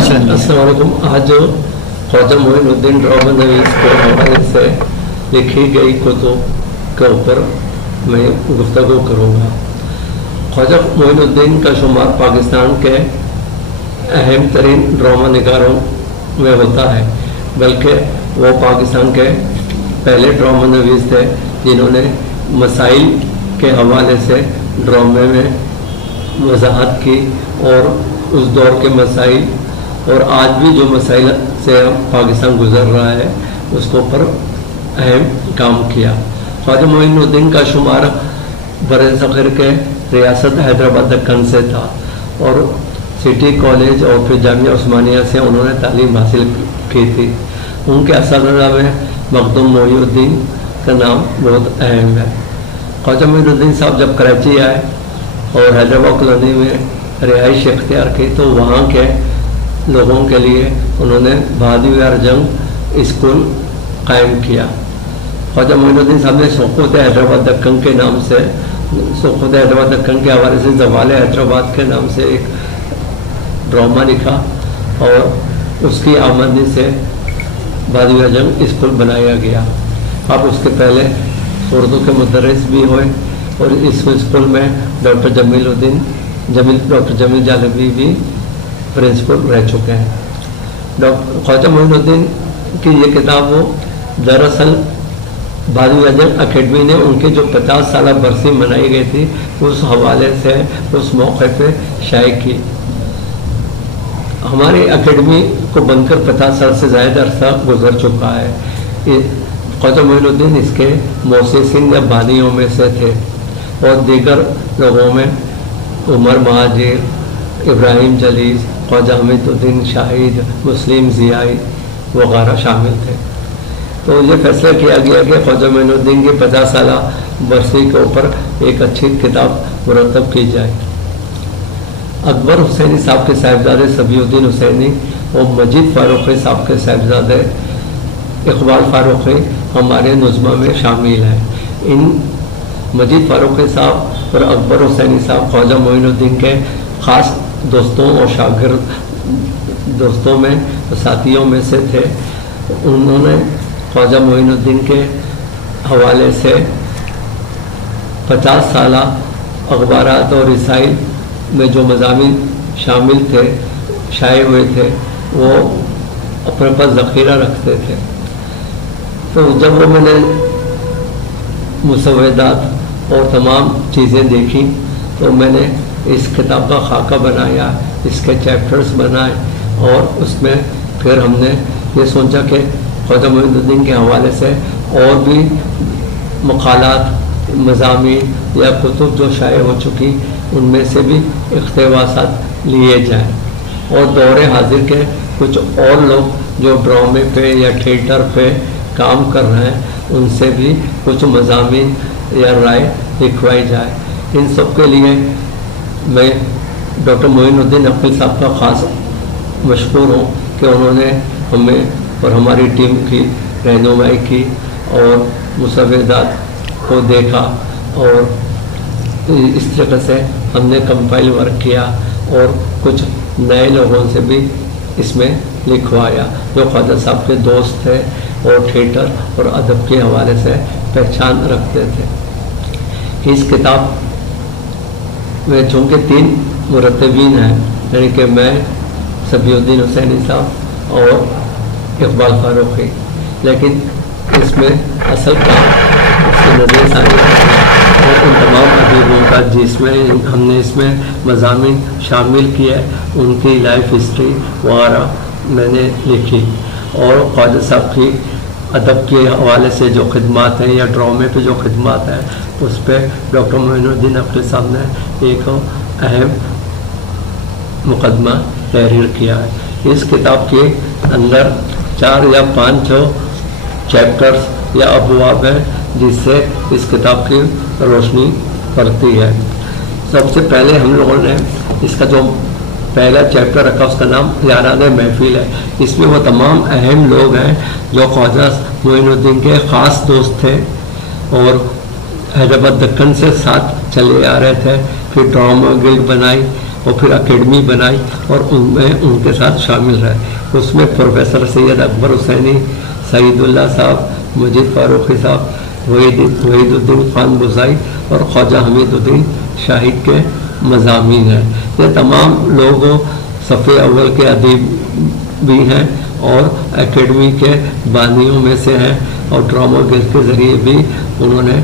अस्सलाम वालेकुम। आज जो ख्वाजा मोइनुद्दीन ड्रॉमन नवीस के हवाले से लिखी गई कुतुब के ऊपर मैं गुफ्तगू करूँगा। ख्वाजा मोइनुद्दीन का शुमार पाकिस्तान के अहम तरीन ड्रामा निगारों में होता है, बल्कि वो पाकिस्तान के पहले ड्रामा नवीस थे जिन्होंने मसाइल के हवाले से ड्रामे में वजाहत की और उस दौर के मसाइल और आज भी जो मसाइल से पाकिस्तान गुजर रहा है उसके ऊपर अहम काम किया। ख्वाजा मोइनुद्दीन का शुमार बर-ए-ज़ग़ीर के रियासत हैदराबाद दक्कन से था और सिटी कॉलेज और फिर जामिया उस्मानिया से उन्होंने तालीम हासिल की थी। उनके असातिज़ा में मखदूम मोइनुद्दीन का नाम बहुत अहम है। ख्वाजा मोइनुद्दीन साहब जब कराची आए और हैदराबाद कॉलोनी में रिहाइश इख्तियार की तो वहाँ के लोगों के लिए उन्होंने बहादुर जंग स्कूल कायम किया। ख्वाजा मोइनुद्दीन साहब ने सुक़ूत हैदराबाद दक्कन के नाम से, सुक़ूत हैदराबाद दक्कन के हवाले से ज़वाल हैदराबाद के नाम से एक ड्रामा लिखा और उसकी आमदनी से बहादुर जंग स्कूल बनाया गया। अब उसके पहले उर्दू के मुदर्रिस भी हुए और इस स्कूल में डॉक्टर जमील जालबी भी प्रिंसिपल रह चुके हैं। ख्वाजा मोइनुद्दीन की ये किताब वो दरअसल बहादुर जंग अकेडमी ने उनकी जो 50 साल बरसी मनाई गई थी उस हवाले से उस मौके पे शाये की। हमारी अकेडमी को बनकर 50 साल से ज़्यादा अरसा गुजर चुका है। ख्वाजा मोइनुद्दीन इसके मोसिसिन या बानियों में से थे और दीगर लोगों में उमर महाजिर, इब्राहिम जलीस, ख्वाजा हमीदुद्दीन शाहिद, मुस्लिम ज़ियाई वगैरह शामिल थे। तो ये फैसला किया गया कि ख्वाजा मोइनुद्दीन की 50 साल बरसी के ऊपर एक अच्छी किताब मुरतब की जाए। अकबर हुसैनी साहब के साहिबजादे सबीउद्दीन हुसैनी और मजीद फारूकी साहब के साहिबजादे इकबाल फारूकी हमारे नुज़्मा में शामिल हैं। इन मजीद फारूकी साहब और अकबर हुसैनी साहब ख्वाजा मोइनुद्दीन के ख़ास दोस्तों और शागिर्द दोस्तों में साथियों में से थे। उन्होंने ख्वाजा मोइनुद्दीन के हवाले से 50 साल अखबारात और रसाइल में जो मज़ामीन शामिल थे, शाये हुए थे, वो अपने पास ज़ख़ीरा रखते थे। तो जब वो मैंने मुसव्वदात और तमाम चीज़ें देखी तो मैंने इस किताब का खाका बनाया, इसके चैप्टर्स बनाए और उसमें फिर हमने ये सोचा कि ख्वाजा मोइनुद्दीन के हवाले से और भी मक़ालात, मज़ामीन या कुतुब जो शाये हो चुकी उनमें से भी इक़्तिबासात लिए जाएँ और दौरे हाजिर के कुछ और लोग जो ड्रामे पे या थिएटर पे काम कर रहे हैं उनसे भी कुछ मज़ामीन या राय लिखवाई जाए। इन सब के लिए मैं डॉक्टर मोइनुद्दीन अक़ील साहब का ख़ास मशकूर हूँ कि उन्होंने हमें और हमारी टीम की रहनुमाई की और मुसव्वदात को देखा और इस तरह से हमने कंपाइल वर्क किया और कुछ नए लोगों से भी इसमें लिखवाया जो ख्वाजा साहब के दोस्त थे और थिएटर और अदब के हवाले से पहचान रखते थे। इस किताब में चूँकि 3 मुरतबीन हैं, यानी कि मैं, सबीउद्दीन हुसैनी साहब और इकबाल फारूकी, लेकिन इसमें असल काम उसके नज़र सानी और उन तमाम अदीबों का जिसमें हमने इसमें मज़ामीन शामिल किए उनकी लाइफ हिस्ट्री वगैरह मैंने लिखी और ख्वाजा साहब की अदब के हवाले से जो खिदमात हैं या ड्रामे पे जो खिदमात हैं उस पर डॉक्टर मोइनुद्दीन अक़ील साहब ने एक अहम मुकदमा तहरीर किया है। इस किताब के अंदर 4 या 5 चैप्टर्स या अबवाब हैं जिससे इस किताब की रोशनी पड़ती है। सबसे पहले हम लोगों ने इसका जो पहला चैप्टर रखा उसका नाम यारान महफिल है। इसमें वो तमाम अहम लोग हैं जो ख्वाजा मोइनुद्दीन के ख़ास दोस्त थे और हैदराबाद दक्कन से साथ चले आ रहे थे। फिर ड्रामा गिल्ड बनाई اور پھر اکیڈمی بنائی اور ان میں ان کے ساتھ شامل رہے. اس میں پروفیسر سید اکبر حسینی، سعید اللہ صاحب، مجید فاروقی صاحب، وحید الدین خان بزائی اور خواجہ حمید الدین شاہد کے مضامین ہیں. یہ تمام لوگ صف اول کے ادیب بھی ہیں اور اکیڈمی کے بانیوں میں سے ہیں اور ڈرامہ گلد کے ذریعے بھی انہوں نے